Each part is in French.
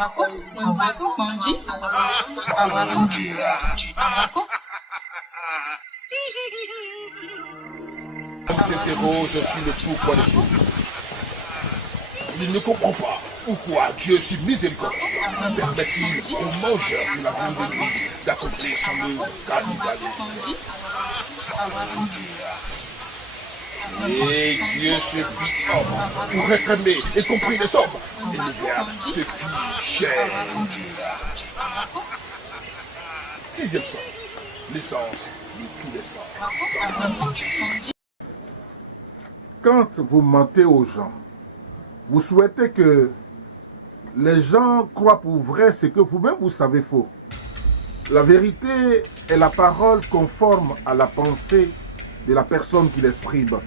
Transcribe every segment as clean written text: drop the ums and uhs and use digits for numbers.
S'interroge sur le pourquoi des choses. Il ne comprend pas pourquoi Dieu si miséricordieux permet-il aux mangeurs de la viande de nuit d'accomplir son œuvre cannibalisme. Et Dieu se fit homme pour être aimé et compris des hommes. Et le Verbe se fit chair. Sixième sens, l'essence de tous les sens. Quand vous mentez aux gens, vous souhaitez que les gens croient pour vrai ce que vous-même vous savez faux. La vérité est la parole conforme à la pensée de la personne qui l'exprime.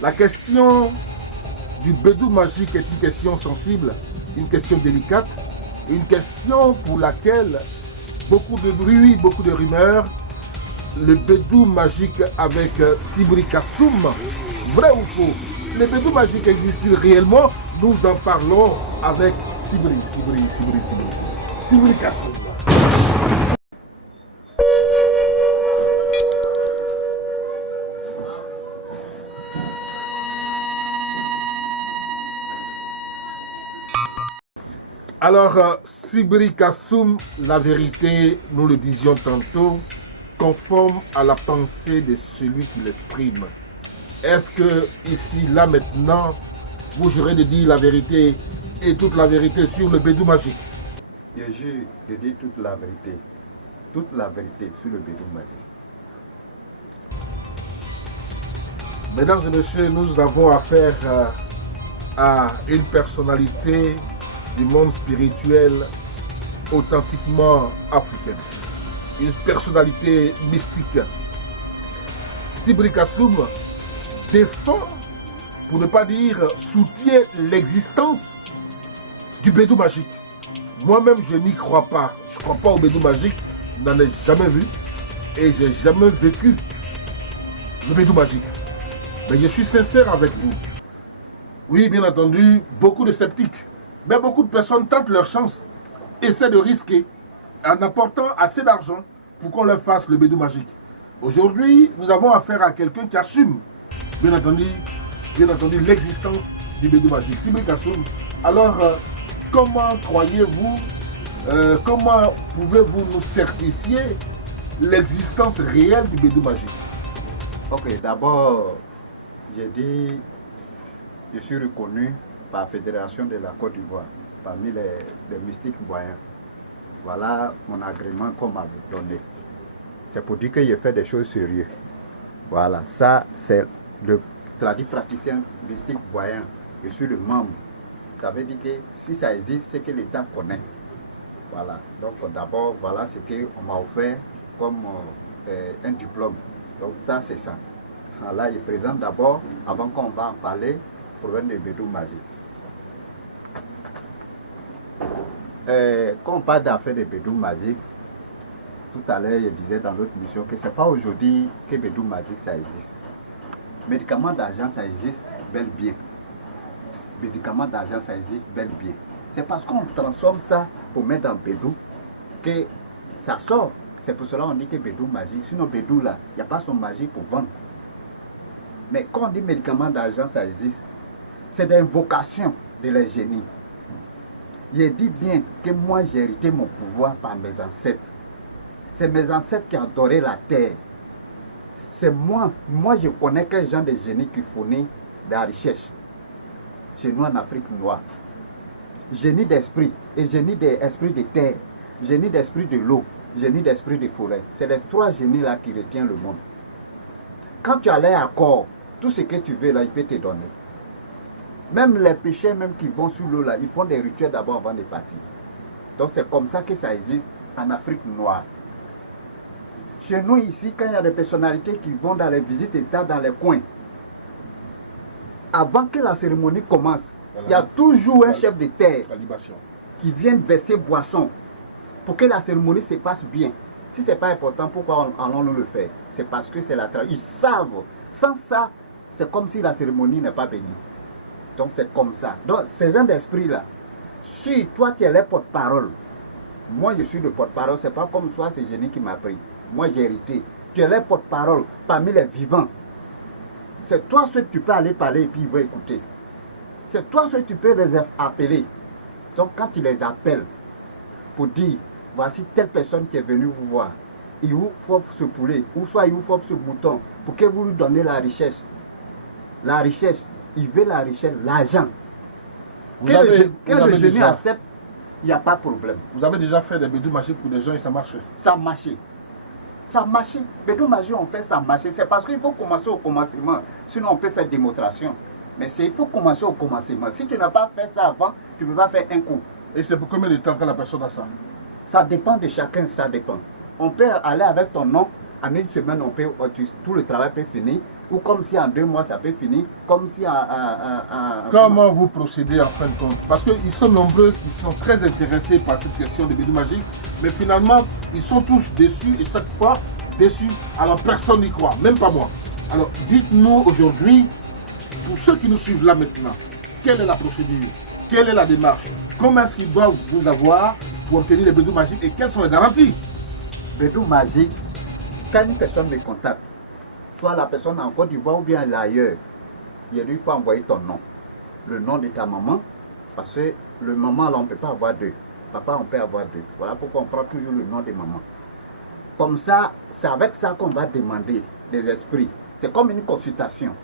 La question du bédou magique est une question sensible, une question délicate, une question pour laquelle beaucoup de bruit, beaucoup de rumeurs. Le bédou magique avec Sibri Kassoum, vrai ou faux? Le bédou magique existe-t-il réellement? Nous en parlons avec Sibri Kassoum. Alors, Sibri Kassoum, la vérité, nous le disions tantôt, conforme à la pensée de celui qui l'exprime. Est-ce que ici, là, maintenant, vous jurez de dire la vérité et toute la vérité sur le bédou magique? Je jure de dire toute la vérité sur le bédou magique. Mesdames et messieurs, nous avons affaire à une personnalité du monde spirituel authentiquement africaine. Une personnalité mystique. Sibri Kassoum défend, pour ne pas dire soutient l'existence du bédou magique. Moi-même, je n'y crois pas. Je ne crois pas au bédou magique. Je n'en ai jamais vu. Et je n'ai jamais vécu le bédou magique. Mais je suis sincère avec vous. Oui, bien entendu, beaucoup de sceptiques. Mais beaucoup de personnes tentent leur chance. Essaient de risquer en apportant assez d'argent pour qu'on leur fasse le bédou magique. Aujourd'hui, nous avons affaire à quelqu'un qui assume, bien entendu, l'existence du bédou magique. Sibri Kassoum, alors, comment croyez-vous, comment pouvez-vous nous certifier l'existence réelle du bédou magique? Ok, d'abord, j'ai dit, je suis reconnu par la Fédération de la Côte d'Ivoire, parmi les mystiques voyants. Voilà mon agrément qu'on m'avait donné. C'est pour dire que je fais des choses sérieuses. Voilà, ça c'est le traduit praticien mystique voyant. Je suis le membre. Ça veut dire que si ça existe, c'est que l'État connaît. Voilà, donc d'abord, voilà ce qu'on m'a offert comme un diplôme. Donc ça, c'est ça. Là, je présente d'abord, avant qu'on va en parler, pour le bédou magique. Quand on parle d'affaires de bédou magique, tout à l'heure, je disais dans l'autre mission que ce n'est pas aujourd'hui que bédou magique ça existe. Médicaments d'argent, ça existe bel bien. Médicaments d'argent, ça existe bel bien. C'est parce qu'on transforme ça pour mettre dans bédou que ça sort. C'est pour cela qu'on dit que bédou magique. Sinon, bédou là, il n'y a pas son magie pour vendre. Mais quand on dit médicaments d'argent, ça existe. C'est des invocations de les génies. Je dis bien que moi j'ai hérité mon pouvoir par mes ancêtres. C'est mes ancêtres qui adoraient la terre. C'est moi je connais quel genre de génie qui fournit de la recherche. Chez nous en Afrique noire. Génie d'esprit et génie d'esprit de terre. Génie d'esprit de l'eau. Génie d'esprit de forêt. C'est les trois génies là qui retiennent le monde. Quand tu as les accords, tout ce que tu veux là, il peut te donner. Même les pécheurs même qui vont sur l'eau là, ils font des rituels d'abord avant de partir. Donc c'est comme ça que ça existe en Afrique noire. Chez nous ici, quand il y a des personnalités qui vont dans les visites d'État dans les coins, avant que la cérémonie commence, il y a toujours un chef de terre qui vient verser boisson pour que la cérémonie se passe bien. Si ce n'est pas important, pourquoi allons-nous le faire? C'est parce que c'est la tradition. Ils savent. Sans ça, c'est comme si la cérémonie n'est pas bénie. Donc c'est comme ça. Donc ces gens d'esprit là, Si toi tu es le porte-parole, moi je suis le porte-parole, c'est pas comme toi, c'est Génie qui m'a pris. Moi j'ai hérité. Tu es le porte-parole parmi les vivants. C'est toi ce que tu peux aller parler et puis ils vont écouter. C'est toi ce que tu peux les appeler. Donc quand tu les appelles pour dire, voici telle personne qui est venue vous voir, il vous faut ce poulet, ou soit il vous faut ce mouton, pour que vous lui donnez la richesse. La richesse, il veut la richesse, l'argent. Que le génie accepte, il n'y a pas de problème. Vous avez déjà fait des bédous magiques pour des gens et ça marchait? Ça marchait. Ça marchait. Bédou magique, on fait ça marcher. C'est parce qu'il faut commencer au commencement. Sinon, on peut faire démonstration. Mais il faut commencer au commencement. Si tu n'as pas fait ça avant, tu ne peux pas faire un coup. Et c'est pour combien de temps que la personne a ça? Ça dépend de chacun, ça dépend. On peut aller avec ton nom, en une semaine, tout le travail peut finir. Ou comme si en 2 mois, ça peut finir. Comme si Comment vous procédez en fin de compte? Parce qu'ils sont nombreux qui sont très intéressés par cette question de bédou magique. Mais finalement, ils sont tous déçus et chaque fois déçus. Alors personne n'y croit, même pas moi. Alors dites-nous aujourd'hui, pour ceux qui nous suivent là maintenant, quelle est la procédure? Quelle est la démarche? Comment est-ce qu'ils doivent vous avoir pour obtenir les bédous magiques et quelles sont les garanties? Bédou magique, quand une personne me contacte, soit la personne en Côte d'Ivoire ou bien ailleurs, il faut envoyer ton nom, le nom de ta maman, parce que le maman là on ne peut pas avoir deux, papa on peut avoir deux. Voilà pourquoi on prend toujours le nom de maman. Comme ça, c'est avec ça qu'on va demander des esprits. C'est comme une consultation.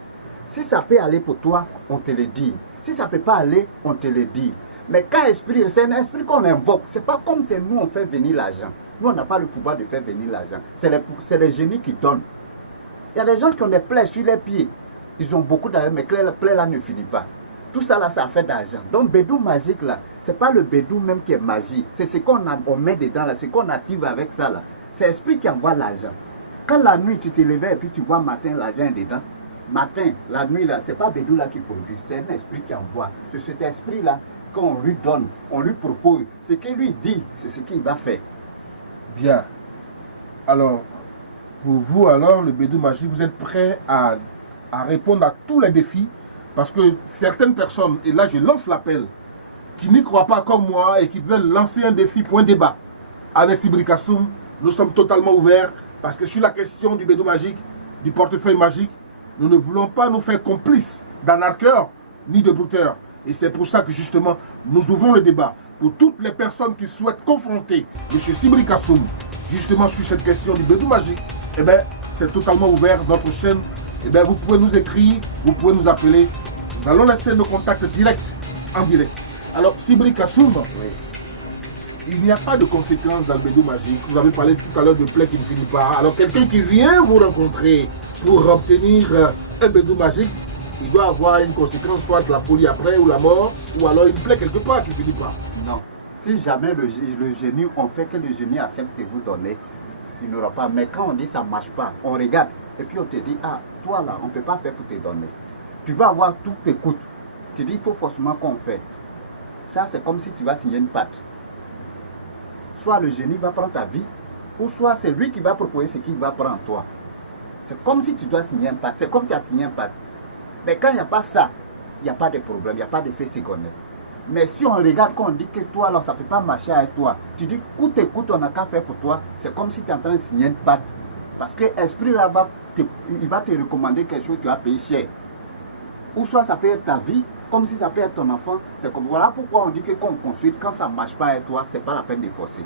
Si ça peut aller pour toi, on te le dit. Si ça ne peut pas aller, on te le dit. Mais quand esprit, c'est un esprit qu'on invoque. Ce n'est pas comme si nous on fait venir l'argent. Nous on n'a pas le pouvoir de faire venir l'argent. C'est les génies qui donnent. Il y a des gens qui ont des plaies sur les pieds. Ils ont beaucoup d'argent, mais les plaies là ne finissent pas. Tout ça là, ça fait d'argent. Donc bédou magique là, ce n'est pas le bédou même qui est magique. C'est ce qu'on met dedans là, ce qu'on active avec ça là. C'est l'esprit qui envoie l'argent. Quand la nuit tu te lèves et puis tu vois matin l'argent est dedans. Matin, la nuit là, ce n'est pas bédou là qui produit, c'est un esprit qui envoie. C'est cet esprit là qu'on lui donne, on lui propose. Ce qu'il lui dit, c'est ce qu'il va faire. Bien. Alors, pour vous, alors, le bédou magique, vous êtes prêt à répondre à tous les défis? Parce que certaines personnes, et là je lance l'appel, qui n'y croient pas comme moi et qui veulent lancer un défi pour un débat avec Sibri Kassoum, nous sommes totalement ouverts. Parce que sur la question du bédou magique, du portefeuille magique, nous ne voulons pas nous faire complices d'arnaqueurs ni de brouteurs. Et c'est pour ça que justement, nous ouvrons le débat. Pour toutes les personnes qui souhaitent confronter M. Sibri Kassoum, justement sur cette question du bédou magique, eh bien, c'est totalement ouvert. Notre chaîne, eh bien, vous pouvez nous écrire, vous pouvez nous appeler. Nous allons laisser nos contacts directs, en direct. Alors, Sibri Kassoum, Oui. il n'y a pas de conséquences dans le bédou magique. Vous avez parlé tout à l'heure de plaies qui ne finit pas. Alors, quelqu'un qui vient vous rencontrer pour obtenir un bédou magique, il doit avoir une conséquence, soit la folie après ou la mort, ou alors une plaie quelque part qui ne finit pas. Non. Si jamais le génie, on fait que le génie accepte de vous donner, il n'aura pas. Mais quand on dit ça ne marche pas, on regarde et puis on te dit, ah, toi là, on ne peut pas faire pour te donner. Tu vas avoir tout écoute. Tu dis, il faut forcément qu'on fait. Ça, c'est comme si tu vas signer une pâte. Soit le génie va prendre ta vie, ou soit c'est lui qui va proposer ce qu'il va prendre toi. C'est comme si tu dois signer une pâte. C'est comme tu as signé une pâte. Mais quand il n'y a pas ça, il n'y a pas de problème, il n'y a pas d'effet secondaire. Mais si on regarde, quand on dit que toi, alors ça ne peut pas marcher avec toi, tu dis, coûte, on n'a qu'à faire pour toi, c'est comme si tu es en train de signer une pâte. Parce que l'esprit là, il va te recommander quelque chose que tu as payé cher. Ou soit ça peut être ta vie, comme si ça peut être ton enfant. C'est comme, voilà pourquoi on dit que quand on consulte, quand ça ne marche pas avec toi, ce n'est pas la peine de forcer.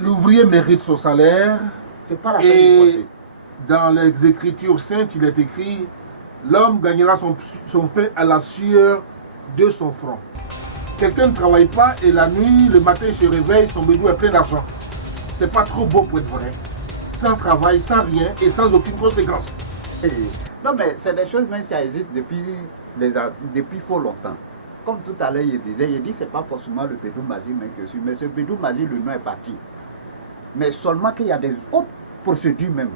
L'ouvrier mérite son salaire. C'est pas la peine de forcer. Dans les Écritures saintes, il est écrit, l'homme gagnera son pain à la sueur de son front. Quelqu'un ne travaille pas et la nuit, le matin, il se réveille, son bédou est plein d'argent. C'est pas trop beau pour être vrai. Sans travail, sans rien et sans aucune conséquence. Non, mais c'est des choses, même si ça existe depuis fort longtemps. Comme tout à l'heure, il dit c'est pas forcément le bédou magique, mais ce bédou magique, le nom est parti. Mais seulement qu'il y a des autres procédures même.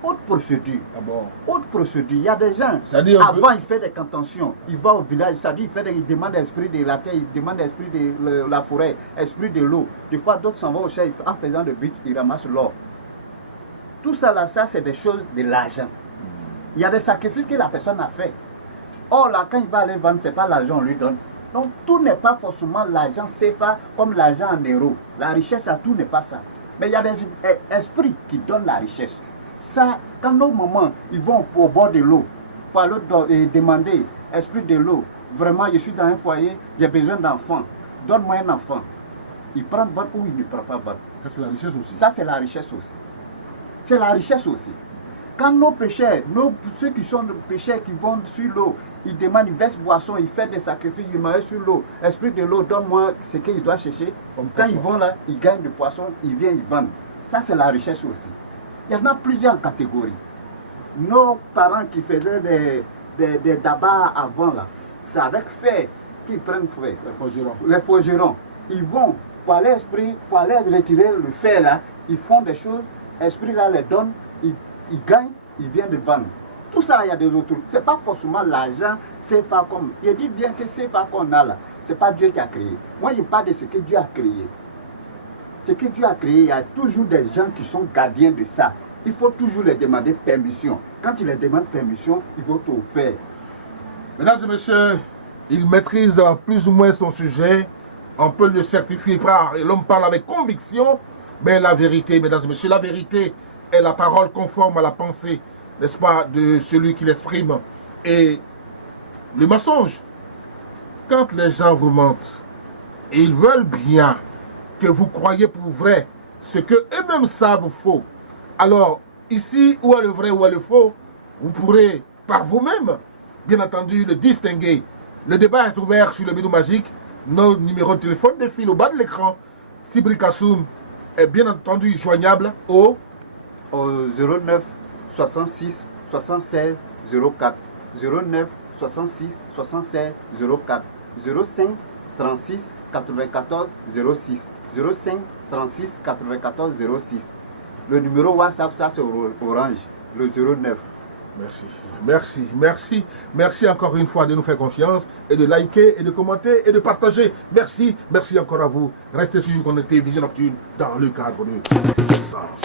Autre procédure. Ah bon? Autre procédure. Il y a des gens, avant il fait des contentions, il va au village, c'est-à-dire il demande l'esprit de la terre, il demande l'esprit de la forêt, l'esprit de l'eau. Des fois d'autres s'en vont au chef, en faisant le but, ils ramassent l'or. Tout ça là, ça c'est des choses de l'argent. Il y a des sacrifices que la personne a fait. Or là, quand il va aller vendre, ce n'est pas l'argent qu'on lui donne. Donc tout n'est pas forcément l'argent CFA comme l'argent en euros. La richesse, à tout n'est pas ça. Mais il y a des esprits qui donnent la richesse. Ça, quand nos mamans ils vont au bord de l'eau pour aller demander, esprit de l'eau, vraiment je suis dans un foyer, j'ai besoin d'enfants, donne-moi un enfant. Il prend votre ou il ne prend pas votre. Ça, c'est la richesse aussi. Ça, c'est la richesse aussi. C'est la richesse aussi. Quand nos pêcheurs, ceux qui sont pêcheurs qui vont sur l'eau, ils demandent, ils versent boisson, ils font des sacrifices, ils marient sur l'eau. Esprit de l'eau, donne-moi ce qu'ils doivent chercher. Quand ils vont là, ils gagnent du poisson, ils viennent, ils vendent. Ça, c'est la richesse aussi. Il y en a plusieurs catégories. Nos parents qui faisaient des dabas avant là, c'est avec fer qu'ils prennent fer. Les forgerons. Ils vont pour aller retirer le fer là, ils font des choses, l'esprit là les donne, ils gagnent, ils viennent de vendre. Tout ça, il y a des autres. Ce n'est pas forcément l'argent, CFA comme. Il dit bien que CFA qu'on a là, ce n'est pas Dieu qui a créé. Moi, je parle de ce que Dieu a créé. Ce que Dieu a créé, il y a toujours des gens qui sont gardiens de ça. Il faut toujours les demander permission. Quand tu les demandes permission, ils vont te faire. Mesdames et messieurs, il maîtrise plus ou moins son sujet. On peut le certifier et l'homme parle avec conviction. Mais la vérité, mesdames et messieurs, la vérité est la parole conforme à la pensée, n'est-ce pas, de celui qui l'exprime. Et le mensonge, quand les gens vous mentent, et ils veulent bien que vous croyez pour vrai ce que eux-mêmes savent faux, alors ici, où est le vrai, où est le faux, vous pourrez par vous-même, bien entendu, le distinguer. Le débat est ouvert sur le Bidou Magique. Nos numéros de téléphone défilent au bas de l'écran. Sibri Kassoum est bien entendu joignable au 09 66 76 04 09 66 76 04 05 36 94 06 05 36 94 06. Le numéro WhatsApp, ça c'est Orange, le 09. Merci, merci, merci, merci encore une fois de nous faire confiance et de liker et de commenter et de partager. Merci, merci encore à vous. Restez sur Connecté Vision Nocturne dans le cadre de 6 sens.